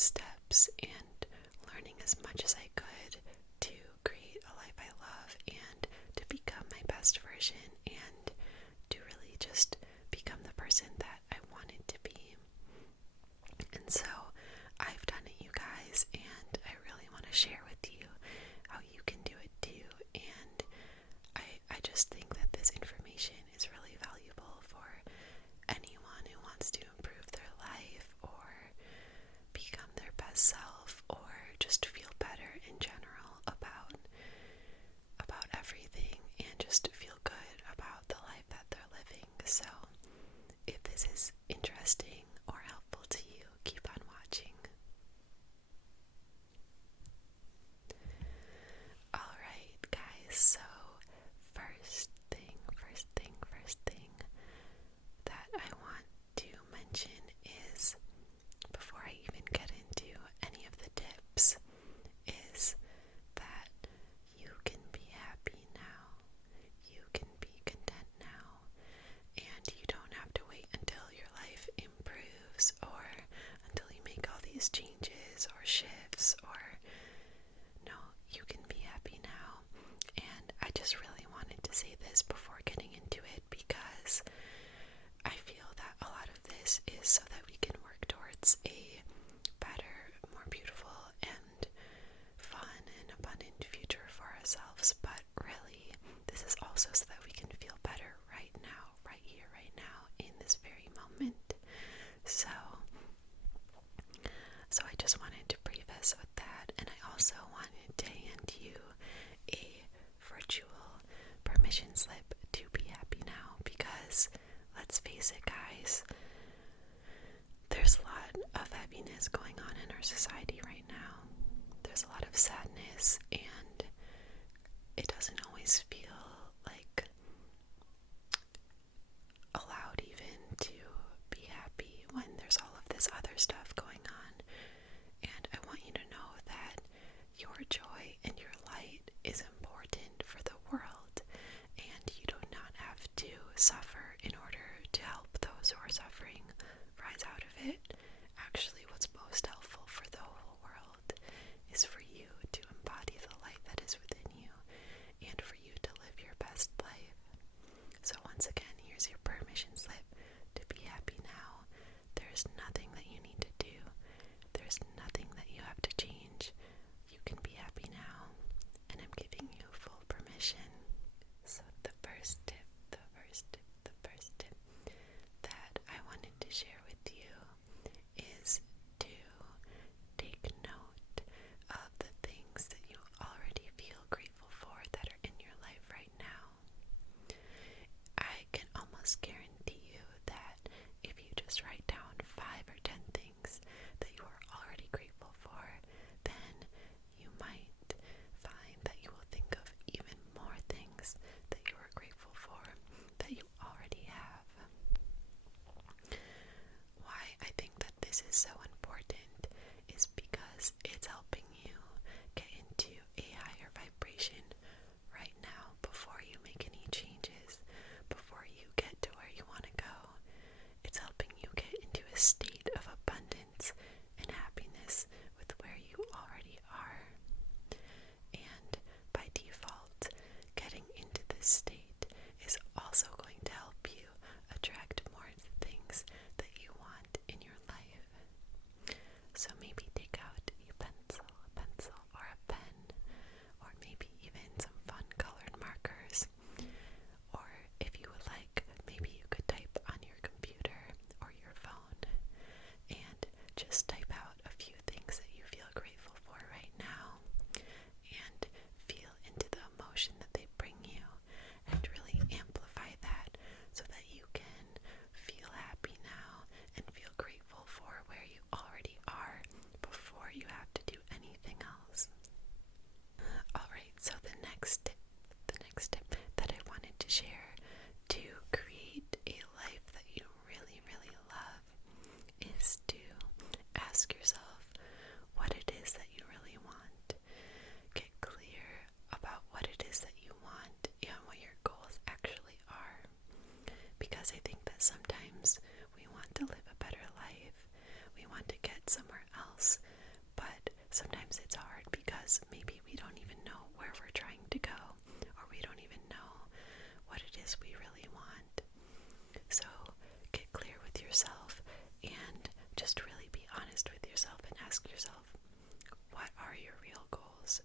steps and learning as much as I could to create a life I love and to become my best version and to really just become the person that I wanted to be. And so I've done it, you guys, and I really want to share with you how you can do it too. And I just think that this information is really valuable for anyone who wants to improve their life or become their best self or just feel better in general about everything and just feel good about the life that they're living. So if this is interesting or helpful to you, keep on watching. Alright guys, so first thing that I want to mention is, before I even get into any of the tips, is that you can be happy now, you can be content now, and you don't have to wait until your life improves or until you make all these changes or shifts, or no, you can be happy now. And I just really wanted to say this before getting into it because I feel that a lot of this is so that we can work towards a better, more beautiful, and fun and abundant future for ourselves, but really, this is also so that we can feel better right now, right here, right now, in this very moment. So I just wanted to preface with that, and I also wanted to hand you a virtual permission slip to be happy now, because let's face it, guys, there's a lot of heaviness going on in our society right now. There's a lot of sadness, and it doesn't always feel like allowed even to be happy when there's all of this other stuff going on. And I want you to know that your joy and your light is important for the world, and you do not have to suffer in order to help those who are suffering rise out of it. Actually, what's most helpful for the whole world is for you to embody the light that is within you and for you to live your best life. So once again, here's your permission slip to be happy now. There's nothing that you need to do. There's nothing that you have to change. You can be happy now, and I'm giving you full permission. So the first tip that I wanted to share with you is to take note of the things that you already feel grateful for that are in your life right now. I can almost guarantee you that if you just write down 5 or 10 things that you are already grateful for, then you might find that you will think of even more things that you are grateful for that you already have. Why I think that this is so important is because it's helping you get into a higher vibration right now before you make any changes, before you get to where you want to go. It's helping you get into a state of abundance and happiness with where you already are. And by default, getting into this state is also going to help you attract more things that you want in your life. So maybe take out a pencil or a pen, or maybe even some fun colored markers. Or if you would like, maybe you could type on your computer or your phone and just type out a few things that you feel grateful for right now and feel into the emotion that they bring you and really amplify that so that you can feel happy now and feel grateful for where you already are before you have to do anything else. Alright, so the next tip that I wanted to share to create a life that you really, really love is to ask yourself what it is that you really want. Get clear about what it is that you want and what your goals actually are. Because I think that sometimes we want to live a better life, we want to get somewhere else, because maybe we don't even know where we're trying to go, or we don't even know what it is we really want. So get clear with yourself and just really be honest with yourself and ask yourself, what are your real goals?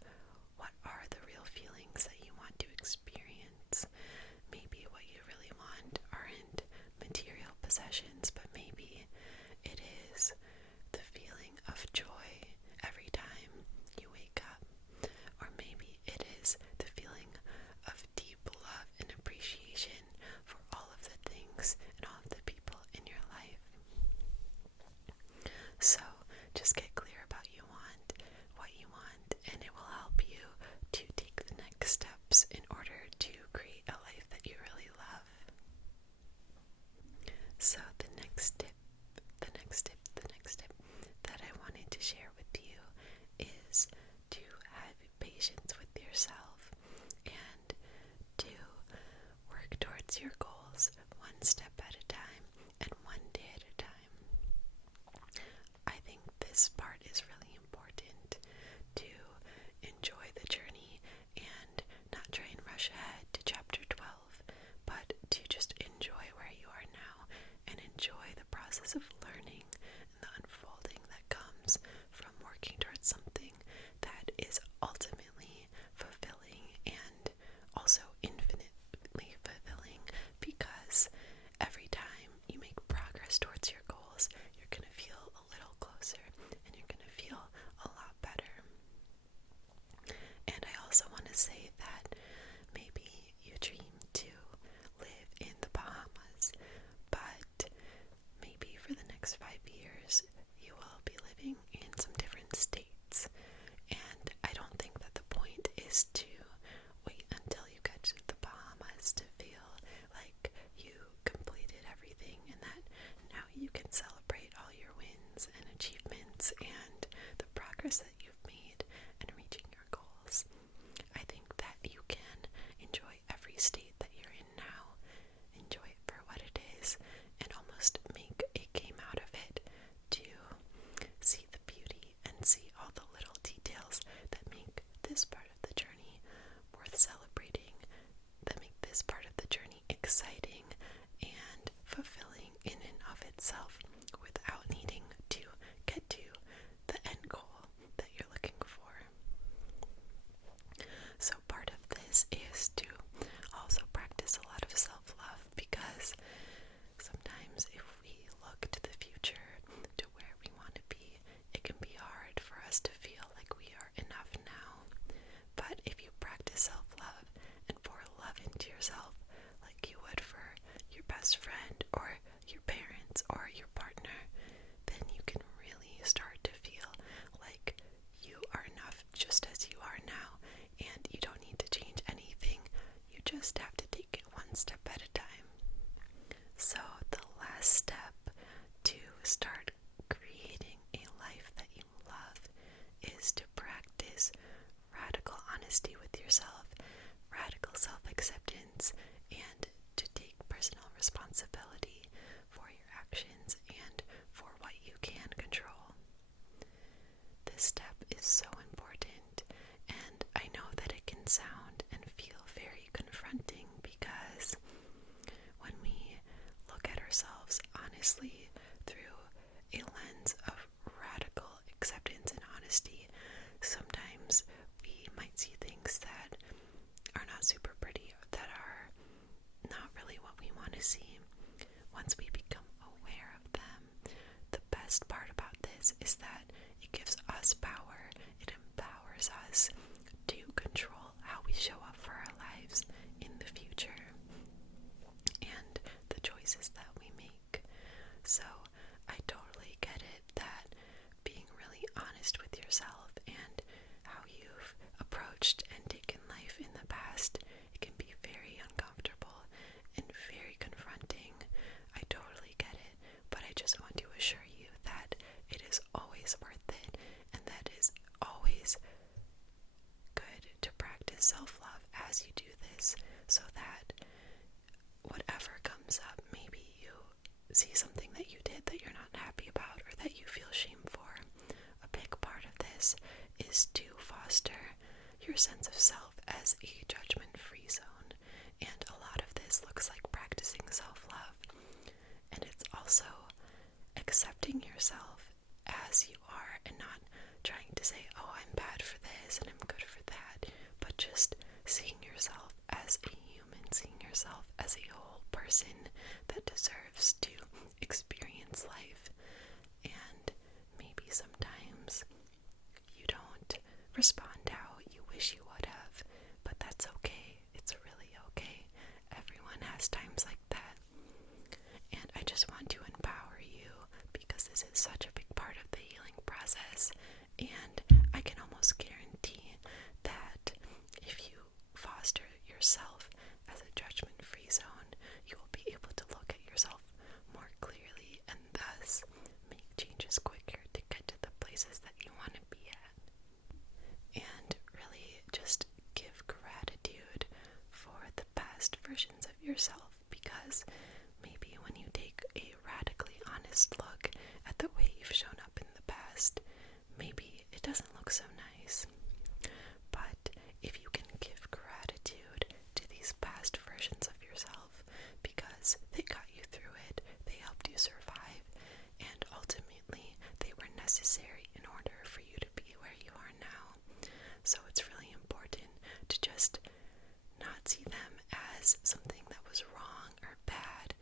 What are the real feelings that you want to experience? Maybe what you really want aren't material possessions, but maybe it is the feeling of joy every time you wake up. Or maybe it is the feeling of deep love and appreciation for all of the things and all of the people in your life. So just get clear about what you want, and it will help you to take the next steps in order to create a life that you really love. So the next tip that I wanted to share with you is to have patience with yourself and to work towards your goals one step at a time and one day at a time. I think this part is really important, to enjoy the journey and not try and rush ahead to chapter 12, but to just enjoy where you are now and enjoy the process of learning and the unfolding that comes from working towards something that is ultimately fulfilling and also infinitely fulfilling, because every time you make progress towards your goals, you're going to feel a little closer and you're going to feel a lot better. And I also want to say that maybe you dream to live in the Bahamas, but maybe for the next 5 years you will be living in some different states. And I don't think that the point is to wait until you get to the Bahamas to feel like you completed everything and that now you can celebrate all your wins and achievements and the progress that you've made in reaching your goals. I think that you can enjoy every state that you're in now, enjoy it for what it is, and almost make a game out of it to see the beauty and see all the little details that make this part of the journey worth celebrating, that make this part of the journey exciting and fulfilling in and of itself without needing to get to the end goal that you're looking for. So part of this is to also practice a lot of self-love, because sometimes if we look to the future, to where we want to be, it can be hard for us to feel like we are enough now. But if you practice self-love and pour love into yourself like you would for your best friend or your parents or your partner, then you can really start to feel like you are enough just as you are now, and you don't need to change anything. You just have to take it one step at a time. So the last step to start creating a life that you love is to practice radical honesty with yourself, radical self-acceptance, and to take personal responsibility for your actions and for what you can control. This step is so important, and I know that it can sound and feel very confronting, because when we look at ourselves honestly through a lens of radical acceptance and honesty, sometimes we might see things that are not super pretty, that are not really what we want to see. Once we become aware of them, the best part about this is that it gives us power. It empowers us to control how we show up for our lives in the future and the choices that we make. So I totally get it that being really honest with yourself and how you've approached and taken life in the past, it can be very uncomfortable and very confronting. I totally get it, but I just want to assure you that it is always worth it, and that is always good to practice self-love as you do this, so that whatever comes up, maybe you see something that you did that you're not happy about or that you feel shame for, a big part of this is is to foster your sense of self as a judgment-free zone. And a lot of this looks like practicing self-love. And it's also accepting yourself as you are and not trying to say, oh, I'm bad for this and I'm good for that, but just seeing yourself as a human, seeing yourself as a whole person that deserves to experience life. And maybe sometimes you don't respond how you wish you would have, but that's okay. It's really okay. Everyone has times like that. And I just want to empower you because this is such a big part of the healing process. And I can almost guarantee that if you foster yourself as a judgment-free zone, you will be able to look at yourself more clearly and thus make changes quicker to get to the places that you want to be at. And really just give gratitude for the past versions of yourself, because maybe when you take a radically honest look at the way you've shown up in the past, maybe it doesn't look so nice. But if you can give gratitude to these past versions of yourself because they got you through it, they helped you survive, and ultimately they were necessary in order for you to be where you are now. So it's really important to just not see them as something that was wrong or bad,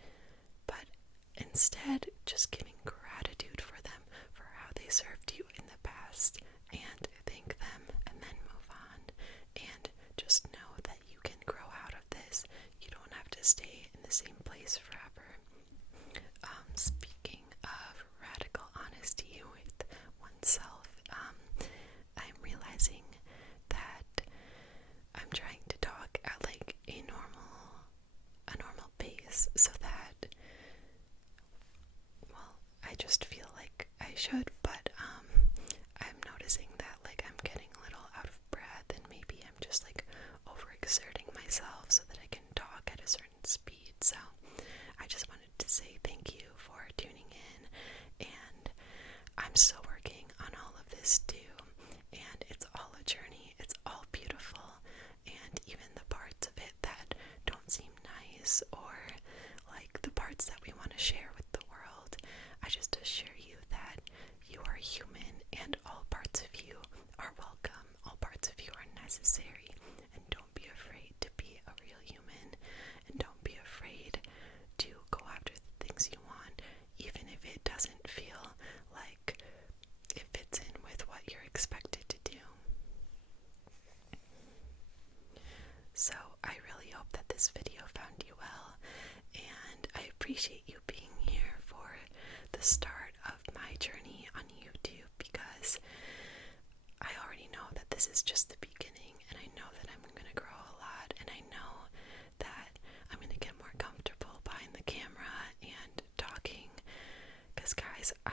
but instead just giving gratitude for them for how they served you in the past, and thank them and then move on. And just know that you can grow out of this. You don't have to stay in the same place forever. Speaking of radical honesty with oneself, I'm realizing that I'm trying to talk at like a normal pace so that, well, I just feel like I should, but I'm noticing that like I'm getting a little out of breath, and maybe I'm just like overexerting myself so that I can talk at a certain speed. So I just wanted to say thank you for tuning in, and I'm still working on all of this too, and it's all a journey. It's all beautiful, and even the parts of it that don't seem nice, or like the parts that we want to share with the world, I just assure you that you are human and all parts of you are welcome. All parts of you are necessary, and don't be afraid to be a real human, and don't be afraid to go after the things you want, even if it doesn't feel like it fits in with what you're expected to do. So I really hope that this video found you well, and I appreciate you being here for the start of my journey on YouTube, because I already know that this is just the beginning, and I know that I'm going to grow a lot, and I know that I'm going to get more comfortable behind the camera and talking, because guys, I